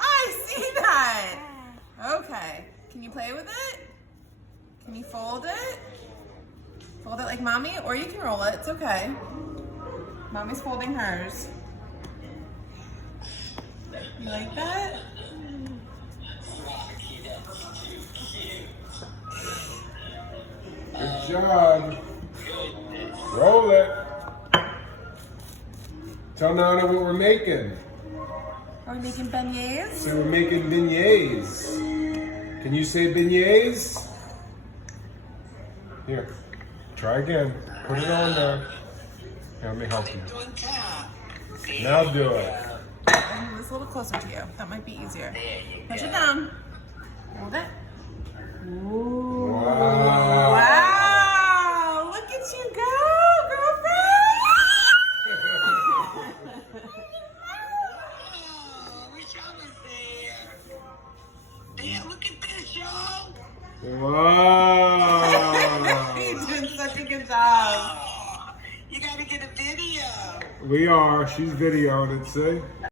I see that. Okay. Can you play with it? Can you fold it? Fold it like mommy, or you can roll it. It's okay. Mommy's folding hers. You like that? Good job. Roll it. Tell Nana what we're making. Are we making beignets? So we're making beignets. Can you say beignets? Here, try again. Put it on there. Here, let me help you. Now do it. I'll move this a little closer to you. That might be easier. Push it down. Hold it. Ooh. Wow. Wow. Look at you go, girlfriend. Damn, look at this, y'all. Wow. You're doing such a good job. You gotta get a video. We are. She's videoing it, see?